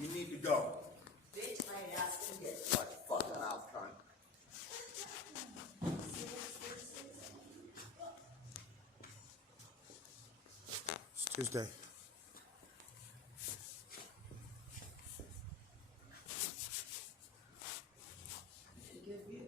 You need to go. Bitch, I ain't asking to get What fucking out, cunt. It's Tuesday. give you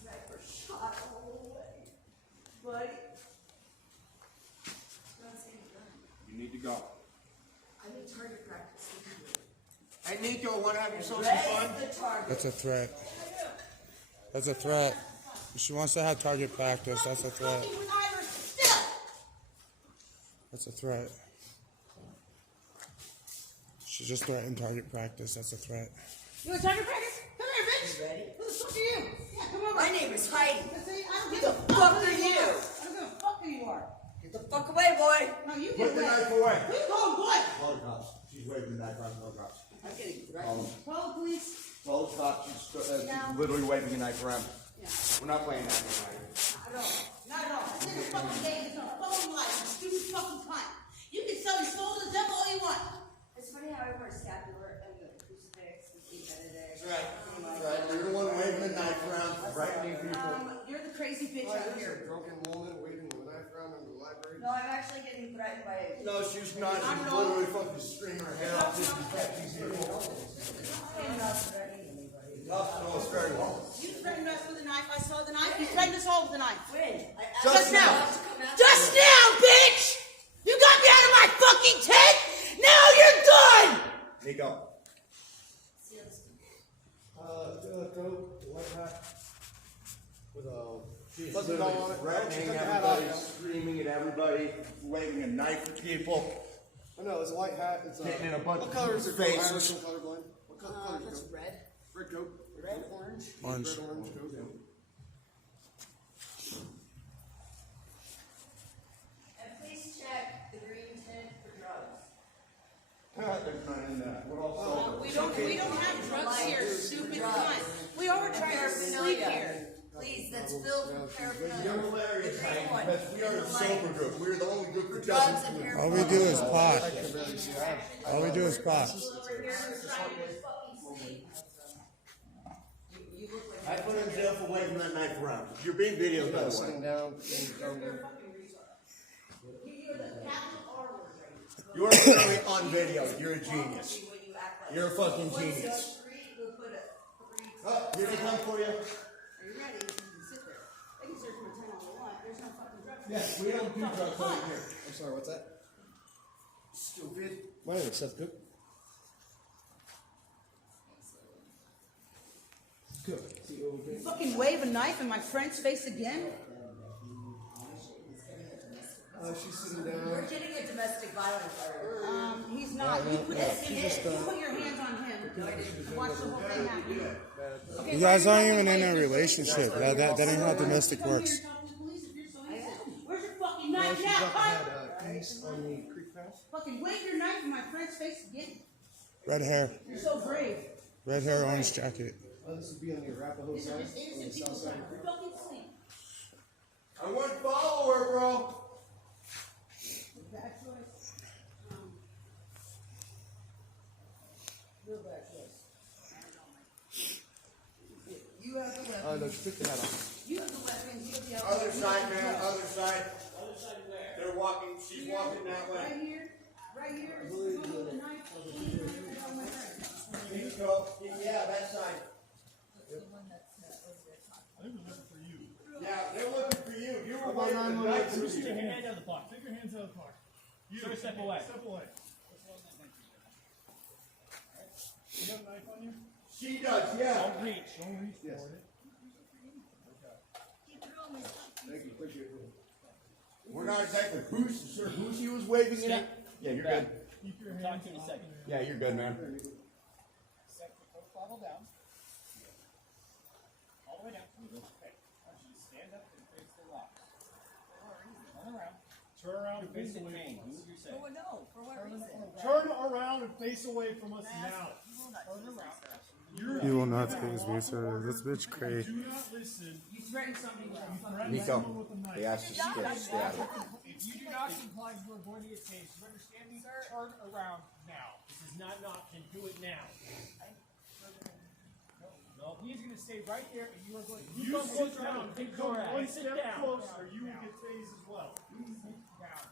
sniper shot all the way. Buddy. You need to go. I need target practice. Hey, Nico, want to have yourself some Raise fun? the target. That's a threat. That's a threat. She wants to have target practice. That's a threat. That's a threat. She just threatened target practice. That's a threat. You want target practice? Come here, bitch. You ready? Who the fuck are you? Yeah, come over. My name is Heidi. I don't Who give the a fuck fuck are who you? I don't give a fuck who you are. Get the fuck away, boy. No, you Put get the away. knife away. Who you calling boy? Call the cops. She's waving the knife around. Call the cops. I'm getting Call threatened. them. Call the police. Call the cops. She's literally waving a knife around. Yeah. We're not playing that tonight. Not at all. Not at all. It's in the fucking game. It's on a phone life. It's stupid fucking time. You can sell your soul to the devil all you want. It's funny how I wear a scapular and the crucifix and keep it there. That's right. That's right. You're the one waving the knife around, frightening people. You're the crazy bitch out here. Drunken woman waving the knife around in the library. No, I'm actually getting threatened by a... No, she's not. She's literally fucking screaming her head off just to catch these people. I'm not threatening anybody. No, it's very well. You threatened us with a knife. I saw the knife. You threatened us all with a knife. When? Just now. Just Just now, bitch! You got me out of my fucking tent! Now you're done! Nico. Coat, white hat, with a She's fuzzy literally ball on it. threatening She took the hat off, everybody, yeah. screaming at everybody, waving a knife at people, Oh no, it's a white hat. It's hitting in a bunch what of color is people's it? faces. Irish and colorblind. What color is That's it? red. Red coat. Red, orange. Orange. Red orange coat. Yeah. And please check the green tent for drugs. There's none in that. We're all sober. We don't have drugs here, stupid cunt. We all were trying to sleep here. Please, that's filled with You're paraphernalia. hilarious, The green Hank, one. because we are a sober group. We're the only group that Drugs doesn't. and All paraphernalia. we do is pot. I can barely see. All we do is pot. Over here who's trying to just fucking sleep. You look like I put her in jail for waving that knife around. You're being videoed, by the way. Sitting down. You are literally on video. You're a genius. what you act like. You're a fucking Once genius. it's three, we'll put a three. Oh, here they come for you. Are you ready? You can sit there. They can search my tent all they want. There's no fucking drugs. Yes, we don't do drugs over here. I'm sorry. What's that? Stupid. My name is Seth Cook. Cook. You fucking wave a knife in my friend's face again? She's sitting We're down. getting a domestic violence alert. He's not. You put your hands on him. Watch the whole thing happen. Okay, You guys aren't even in a relationship. That ain't how domestic works. Where's your fucking She knife now, dropped cunt? had east on the creek path. Fucking wave your knife in my friend's face again. Red hair. You're so brave. Red hair, orange jacket. This would be on the Arapaho These are side, just on the innocent south people side. trying to fucking sleep. I wouldn't follow her, bro. Bad choice. Real bad choice. You have the weapons. No, she took the hat off. You have the weapons. You have the Other side, man. Other side. They're walking. She's walking that Right way. here. Right here. This is the one with the knife. Oh, my friend. Here you go. Yeah, that side. Yeah, they're looking for you. You were waving the knife. Put your hands out of the pot. Take your hands out of the pot. Sir, step away. Step away. You have a knife on you? She does, yeah. Don't reach. Don't reach Yes. for it. Thank you. Appreciate it. We're not exactly sure who she was waving it at. Yeah, you're good. Keep your hands. Talk to you in a second. Yeah, you're good, man. Set the foot throttle down. All the way down. Okay. I want you to stand up and face the rocks. Turn around. Turn around and face away from us. Oh, no, for what reason? Turn around and face away from us now. Turn around. You will not face me, sir. This bitch cray. Do not listen. You threatened somebody with a fucking Threaten Nico, someone with a knife. they asked you to stay out of it. If you do not comply, you are going to get tased. You understand me? Turn around now. This is not an option. Do it now. No, he's going to stay right there, and you are going. You come sit down. Take your one step closer, you will get tased as well.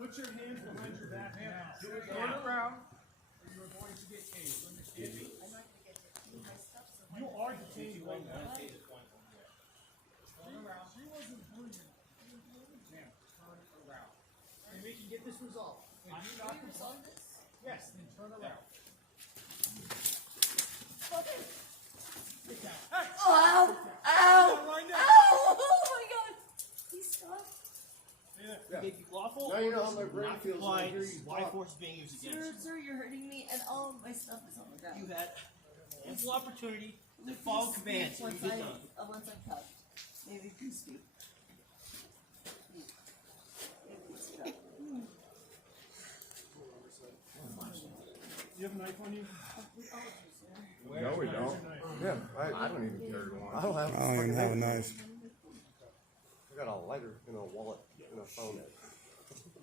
Put your hands behind your back now. Do it now. Turn around, or you are going to get tased. Understand me? I'm not gonna get to my stuff, so You are detained right now. Turn around. She wasn't breathing. Now, turn around. And we can get this resolved. If you not resolve this? Yes, then turn around. Okay. Sit down. Hey! Ow! Ow! Right now. Ow! Oh my god! He's stuck. Yeah. Make you lawful. Now you know how my brain Not feels when I compliant. hear you Why talk. force is being used Sir, against you? sir, you're hurting me, and all of my stuff is on the ground. You had ample opportunity to follow commands. You Once did not. once I'm cuffed, maybe please speak. You have a knife on you? No, we don't. Yeah, I don't even carry one. I don't have. I don't even have a knife. I got a lighter in a wallet and a phone.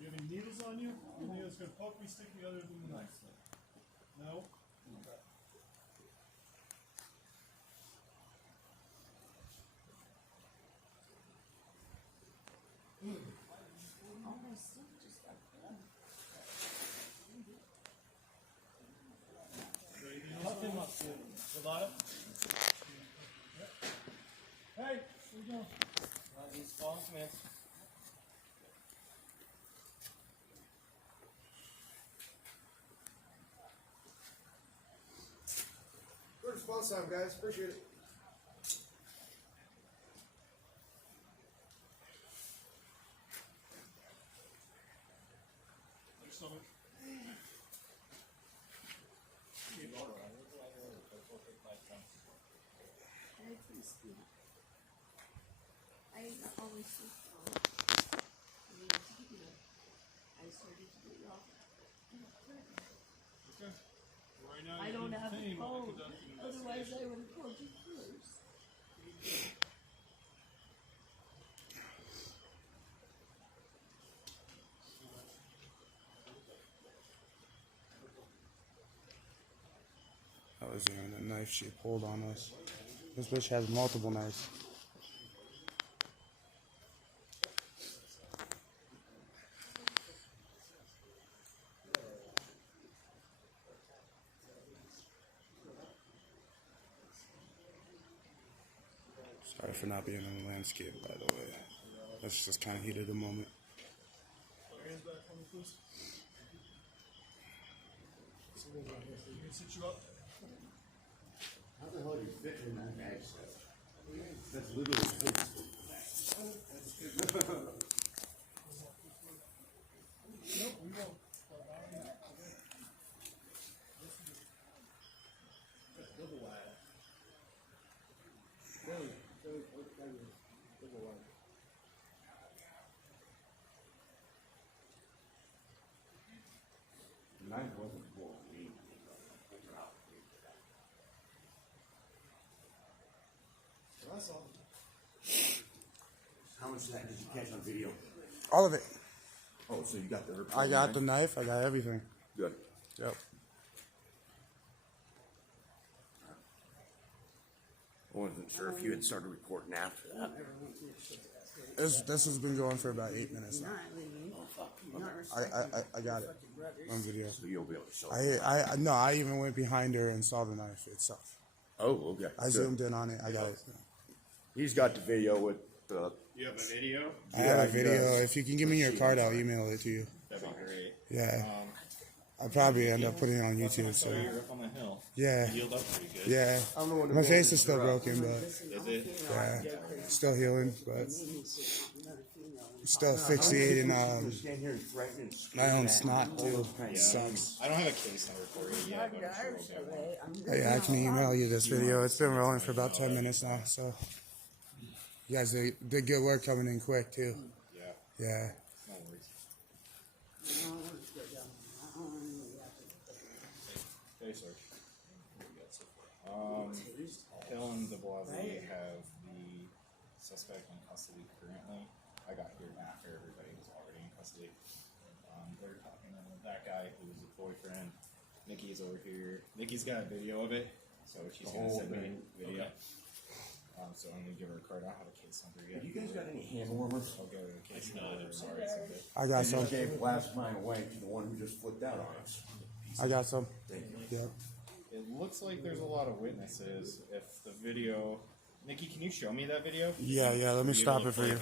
You have any needles on you? Any needles going to poke me, stick me other than the knife? No? All my stuff just got done. Help him up, Savada. Hey, where you going? He's following commands. Good response time, guys. Appreciate it. Your stomach. can I please speak? I always so strong. I mean, to give you I started to get you off. Okay. Right now, I you're don't have a detained while phone. conducting an Otherwise, investigation. I would have called you first. That was even a knife she pulled on us. This bitch has multiple knives. Sorry for not being in the landscape, by the way. That's just kind of heated the moment. Hands back on me, please. You can sit you up. How the hell do you fit in that bag stuff? That's literally Nope, we won't. Double wide. Mine wasn't for me. That's all. How much of that did you catch on video? All of it. Oh, so you got the herb? I got the knife. I got everything. Good. Yep. I wasn't sure if you had started recording after that. This has been going for about 8 minutes now. I got it on video. So you'll be able to show No, I even went behind her and saw the knife itself. Oh, okay. I zoomed in on it. I got it. He's got the video with the. You have a video? I have a he video. does. If you can give me your card, I'll email it to you. That'd be great. Yeah. I'll probably end up putting it on YouTube. So You're up on the hill. yeah, Healed up pretty good. yeah. I'm the one. My face is still broken, but Is it? yeah, still healing. But still asphyxiating Stand here and threaten and scream my own at snot too. Yeah. Sucks. I don't have a case number for you yet, but I'm sure we'll get one. Yeah, I can email you this video. It's been rolling for about 10 minutes now. So you guys did good work coming in quick too. Yeah, Yeah. no worries. Okay, sir. Hill and DeBlasey have the suspect in custody currently. I got here after everybody was already in custody. They're talking to that guy who was his boyfriend, Nikki's over here. Nikki's got a video of it, so she's gonna send me a video. So I'm gonna give her a card. I don't have a case number yet. You guys got any hand warmers? I'll give her a case number. I'm sorry, someday. I got You some. gave last mine away to the one who just flipped out on us. I got some. Thank you. Yeah. It looks like there's a lot of witnesses. If the video, Nikki, can you show me that video? Yeah, let me stop it for you.